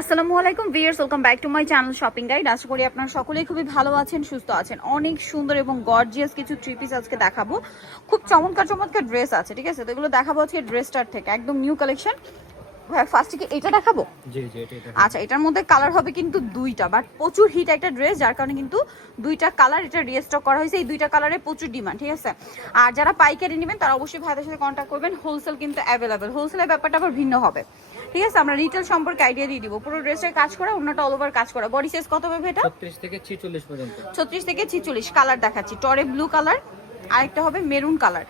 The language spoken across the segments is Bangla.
আসসালামু আলাইকুম viewers, welcome back to my channel shopping guide. আশা করি আপনারা সকলেই খুবই ভালো আছেন, সুস্থ আছেন। অনেক সুন্দর এবং গর্জিয়াস কিছু থ্রি পিস আজকে দেখাবো। খুব চমৎকার চমৎকার ড্রেস আছে, ঠিক আছে? তো এগুলো দেখাবো আজকে ড্রেসটার থেকে একদম নিউ কালেকশন। ফার্স্টে কি এটা দেখাবো? জি জি এটা আচ্ছা, এটার মধ্যে কালার হবে কিন্তু দুইটা, বাট প্রচুর হিট একটা ড্রেস, যার কারণে কিন্তু দুইটা কালার এটা রিস্টক করা হয়েছে। এই দুইটা কালারে প্রচুর ডিমান্ড, ঠিক আছে? আর যারা পাইকারি নেবেন তারা অবশ্যই ভাইদের সাথে কন্ট্যাক্ট করবেন। হোলসেল কিন্তু অ্যাভেলেবেল, হোলসেলের ব্যাপারটা আবার ভিন্ন হবে, ঠিক আছে? আমরা রিটেল সম্পর্কে আইডিয়া দিয়ে দিব। পুরো ড্রেসটায় কাজ করা, অন্যটা অল ওভার কাজ করা। বডি সাইজ কত হবে এটা? 36 থেকে 46 পর্যন্ত। 36 থেকে 46 কালার দেখাচ্ছি। টরে ব্লু কালার, আরেকটা হবে মেরুন কালার।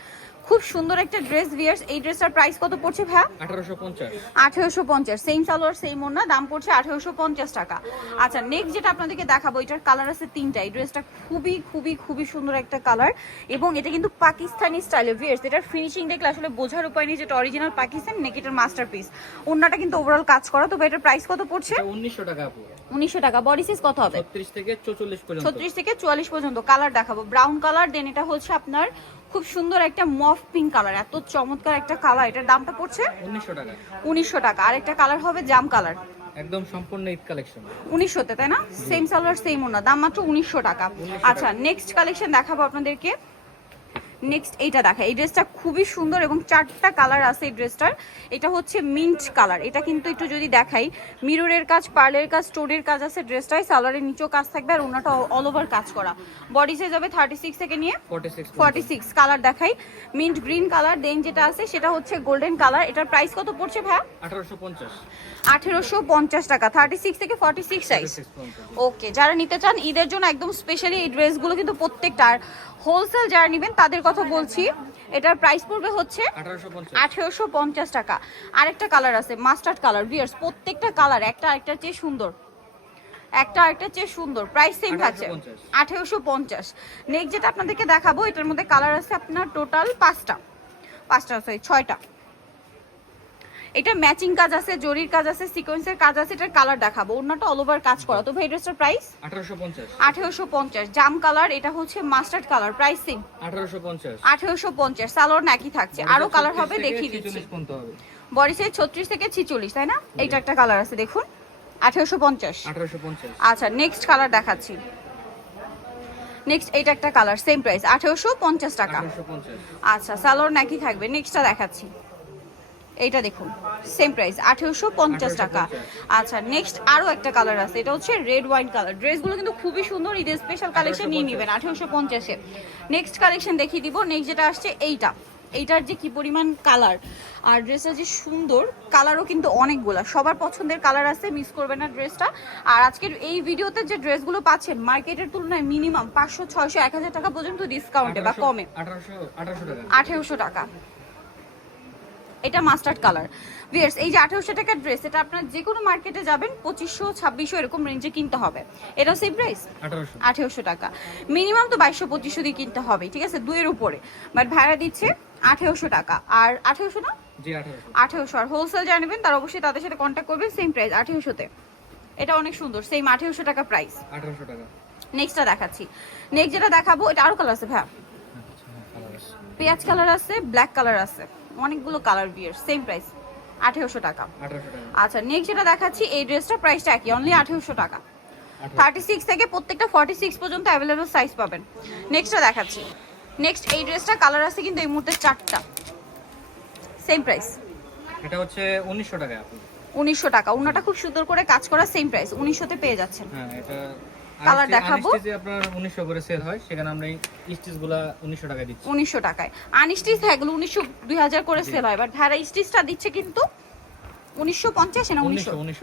খুব সুন্দর একটা ড্রেস ভিয়ার্স। এই ড্রেসটার প্রাইস কত পড়ছে ভাইয়া? 1850। 1850। সেম সালোয়ার সেম ওড়না, দাম পড়ছে 1850 টাকা। আচ্ছা, নেক্সট যেটা আপনাদেরকে দেখাবো, এটার কালার আছে তিনটা। এই ড্রেসটা খুবই খুবই খুবই সুন্দর একটা কালার, এবং এটা কিন্তু পাকিস্তানি স্টাইলে ভিয়ার্স। এটার ফিনিশিং দেখলে আসলে বোঝার উপায় নেই যেটা অরিজিনাল পাকিস্তানি নাকি এটার মাস্টারপিস। ওড়নাটা কিন্তু ওভারঅল কাজ করা। তবে এটার প্রাইস কত পড়ছে? 1900 টাকা আপু। 1900 টাকা। বডি সাইজ কত হবে? 36 থেকে 44 পর্যন্ত। 36 থেকে 44 পর্যন্ত। কালার দেখাবো ব্রাউন কালার, দেন এটা হচ্ছে আপনার খুব সুন্দর একটা মফ পিঙ্ক কালার। এত চমৎকার একটা কালার। এটার দামটা পড়ছে 1900 টাকা। 1900 টাকা। আরেকটা কালার হবে জাম কালার, একদম সম্পূর্ণ ঈদ কালেকশন। 1900 তে, তাই না? সেম সালোয়ার সেম ওড়না, দাম মাত্র 1900 টাকা। আচ্ছা, নেক্সট কালেকশন দেখাবো আপনাদেরকে। নেক্সট এইটা দেখা, এই ড্রেসটা খুবই সুন্দর এবং চারটা কালার আছে এই ড্রেসটার। এটা হচ্ছে মিন্ট কালার। এটা কিন্তু একটু যদি দেখাই, মিররের কাজ, পার্লের কাজ, স্টোনের কাজ আছে ড্রেসটায়। সালোয়ারের নিচেও কাজ থাকবে আর ওনাটা অল ওভার কাজ করা। বডি সাইজ হবে 36 থেকে নিয়ে 46। কালার দেখাই, মিন্ট গ্রিন কালার। দেন যেটা আছে সেটা হচ্ছে গোল্ডেন কালার। এটার প্রাইস কত পড়ছে ভাই? 1850। 1850 টাকা। 36 থেকে 46 সাইজ। ওকে, যারা নিতে চান ঈদের জন্য একদম স্পেশালি এই ড্রেসগুলো কিন্তু প্রত্যেকটা, হোলসেল যারা নেবেন তাদের কথা বলছি, এটার প্রাইস পড়বে হচ্ছে 1850 টাকা। আরেকটা কালার আছে মাস্টার্ড কালার ভিউয়ার্স। প্রত্যেকটা কালার একটা আরেকটার চেয়ে সুন্দর, একটা আরেকটার চেয়ে সুন্দর। প্রাইস সেম থাকছে 1850। নেক্সট যেটা আপনাদেরকে দেখাবো, এটার মধ্যে কালার আছে আপনার টোটাল ছয়টা। এটা ম্যাচিং কাজ আছে, জরির কাজ আছে, সিকোয়েন্সের কাজ আছে। এটার কালার দেখাবো, ওড়নাটা অল ওভার কাজ করা। তো ভাই ড্রেসটার প্রাইস 1850। জাম কালার, এটা হচ্ছে mustard colour. Price same 1850। Salwar নাকি থাকছে, আরো কালার হবে দেখিয়ে দিচ্ছি। বডি সাইজ 36 থেকে 46, তাই না? এইটা একটা কালার আছে দেখুন, 1850। আচ্ছা, নেক্সট কালার দেখাচ্ছি। নেক্সট এইটা একটা কালার, সেম প্রাইস 1850 টাকা। আচ্ছা, সালোয়ার নাকি থাকবে। নেক্সটটা দেখাচ্ছি, এইটা দেখুন, সেম প্রাইস 1850 টাকা। আচ্ছা, নেক্সট আরো একটা কালার আছে, এটা হচ্ছে রেড ওয়াইন কালার। ড্রেসগুলো কিন্তু খুবই সুন্দর, ঈদের স্পেশাল কালেকশন নিয়ে নেবেন 1850-এ। নেক্সট কালেকশন দেখিয়ে দিব। নেক্সট যেটা আসছে এইটার যে কি পরিমাণ কালার, আর ড্রেসটা যে সুন্দর, কালারও কিন্তু অনেকগুলা। সবার পছন্দের কালার আছে, মিস করবেন না ড্রেসটা। আর আজকের এই ভিডিওতে যে ড্রেসগুলো পাচ্ছেন মার্কেটের তুলনায় মিনিমাম 500, 600, 1000 টাকা পর্যন্ত ডিসকাউন্টে বা কমে। 1800 টাকা। এটা মাস্টার্ড কালার ভিউয়ার্স। এই যে 1800 টাকার ড্রেস, এটা আপনার যে কোনো মার্কেটে যাবেন 2500, 2600 এরকম রেঞ্জে কিনতে হবে। এটা সেম প্রাইস 1800 টাকা। মিনিমাম তো 2200, 2500 দিয়ে কিনতে হবে, ঠিক আছে, দুইয়ের উপরে। বাট ভাড়া দিচ্ছে 1800 টাকা। আর 1800 না? জি 1800। আর হোলসেল যারা নেবেন তারা অবশ্যই তাদের সাথে কন্ট্যাক্ট করবেন। সেম প্রাইস 1800 তে। এটা অনেক সুন্দর, সেম 1800 টাকা প্রাইস। 1800 টাকা। নেক্সটটা দেখাচ্ছি। নেক্সট যেটা দেখাবো, এটা আরো কালার আছে ভাইয়া। পেঁয়াজ কালার আছে, ব্ল্যাক কালার আছে, অনেকগুলো কালার বিয়ার। সেম প্রাইস 1800 টাকা। আচ্ছা, নেক্সট যেটা দেখাচ্ছি, এই ড্রেসটা প্রাইসটা একই, অনলি 1800 টাকা। 36 থেকে প্রত্যেকটা 46 পর্যন্ত অ্যাভেলেবল সাইজ পাবেন। নেক্সটটা দেখাচ্ছি। নেক্সট এই ড্রেসটা কালার আছে কিন্তু এই মুহূর্তে 4টা। সেম প্রাইস, এটা হচ্ছে 1900 টাকা আপু। 1900 টাকা। ওনাটা খুব সুন্দর করে কাজ করা, সেম প্রাইস 1900 তে পেয়ে যাচ্ছেন। হ্যাঁ, এটা কালার দেখাবো। যে আপনার 1900 করে সেল হয়, সেখানে আমরা এই স্টিচগুলো 1900 টাকায় দিচ্ছি। 1900 টাকায় আনস্টিচ হয়, এগুলো 1900, 2000 করে সেল হয়, বাট ভাড়া স্টিচটা দিচ্ছে কিন্তু 1950 না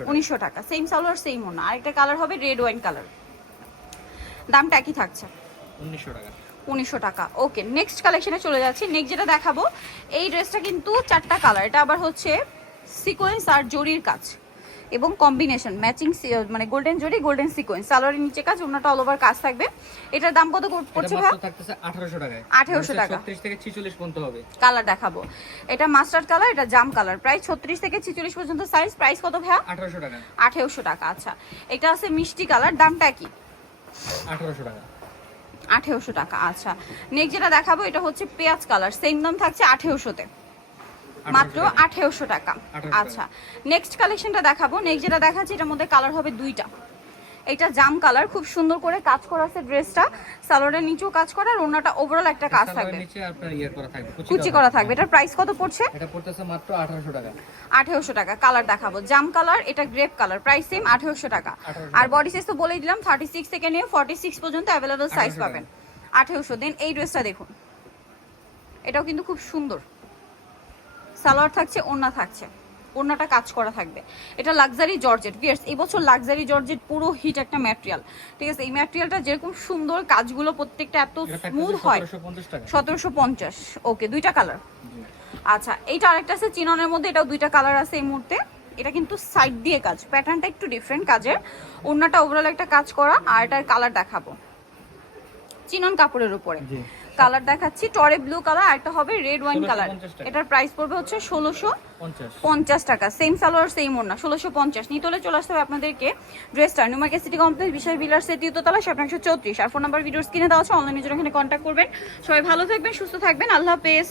1900 টাকা। সেম সালোয়ার সেম ওড়না। আরেকটা কালার হবে রেড ওয়াইন কালার, দামটা একই থাকছে 1900 টাকা। 1900 টাকা। ওকে, নেক্সট কালেকশনে চলে যাচ্ছি। নেক্সট যেটা দেখাবো, এই ড্রেসটা কিন্তু 4টা কালার। এটা আবার হচ্ছে সিকোয়েন্স আর জরির কাজ এবং কম্বিনেশন ম্যাচিং, মানে গোল্ডেন জরি, গোল্ডেন সিকোয়েন্স। সালোয়ারের নিচে কাজ, ওনাটা অল ওভার কাজ থাকবে। এটার দাম কত পড়ছে ভাই? এটা থাকতেছে 1800 টাকায়। 1800 টাকা। 36 থেকে 46 পর্যন্ত হবে। কালার দেখাবো, এটা মাস্টার্ড কালার, এটা জাম কালার। প্রাইস 36 থেকে 46 পর্যন্ত সাইজ। প্রাইস কত ভাই? 1800 টাকা। 1800 টাকা। আচ্ছা, এটা আছে মিষ্টি কালার, দামটা কি? 1800 টাকা। 1800 টাকা। আচ্ছা, নেক্সট যেটা দেখাবো, এটা হচ্ছে পেঁয়াজ কালার, সেম দাম থাকছে 1800 তে। মাত্র 1800 টাকা। আচ্ছা নেক্সট কালেকশনটা দেখাবো। নেক্সট যেটা দেখাচ্ছি এটার মধ্যে কালার হবে দুইটা। এটা জাম কালার, খুব সুন্দর করে কাজ করা আছে ড্রেসটা, সালোয়ারের নিচেও কাজ করা আর ওন্নাটা ওভারঅল একটা কাজ থাকবে, নিচে আপনার ইয়ে করা থাকবে, কুচি করা থাকবে। এটার প্রাইস কত পড়ছে? এটা পড়তেছে মাত্র 1800 টাকা। 1800 টাকা। কালার দেখাবো জাম কালার, এটা গ্রেপ কালার, প্রাইস সেম 1800 টাকা। আর বডি সাইজ তো বলেই দিলাম 36 থেকে নিয়ে 46 পর্যন্ত अवेलेबल সাইজ পাবেন। 1800। দেন এই ড্রেসটা দেখুন, এটাও কিন্তু খুব সুন্দর, সালোয়ার থাকছে, ওন্না থাকছে, ওন্নাটা কাজ করা থাকবে। এটা লাক্সারি জর্জেট ভিয়ার্স, এই বছর লাক্সারি জর্জেট পুরো হিট একটা ম্যাটেরিয়াল, ঠিক আছে? এই ম্যাটেরিয়ালটা যেরকম সুন্দর, কাজগুলো প্রত্যেকটা এত স্মুথ হয়। 1750। ওকে, দুইটা কালার। আচ্ছা এইটা আরেকটা আছে চিননের মধ্যে, এটাও দুইটা কালার আছে এই মুহূর্তে। এটা কিন্তু সাইড দিয়ে কাজ, প্যাটার্নটা একটু ডিফারেন্ট কাজের, ওন্নাটা ওভারঅল একটা কাজ করা। আর এটার কালার দেখাবো চিনন কাপড়ের উপরে, কালার দেখাচ্ছি টরে ব্লু কালার, আর একটা হবে রেড ওয়াইন কালার। এটার প্রাইস পড়বে হচ্ছে 1650 টাকা। সেম সালোয়ার সেম ওড়না, 1650। নিতলে চলে আসতে হবে আপনাদেরকে ড্রেসটা নিউ মার্কেট সিটি কমপ্লেক্স বিশাল বিলার্সের 3য় তলা, শপ 134। আর ফোন নাম্বার ভিডিওর স্ক্রিনে দেওয়া আছে, অনলাইনে জন্য এখানে কন্ট্যাক্ট করবেন। সবাই ভালো থাকবেন, সুস্থ থাকবেন, আল্লাহ হাফেজ।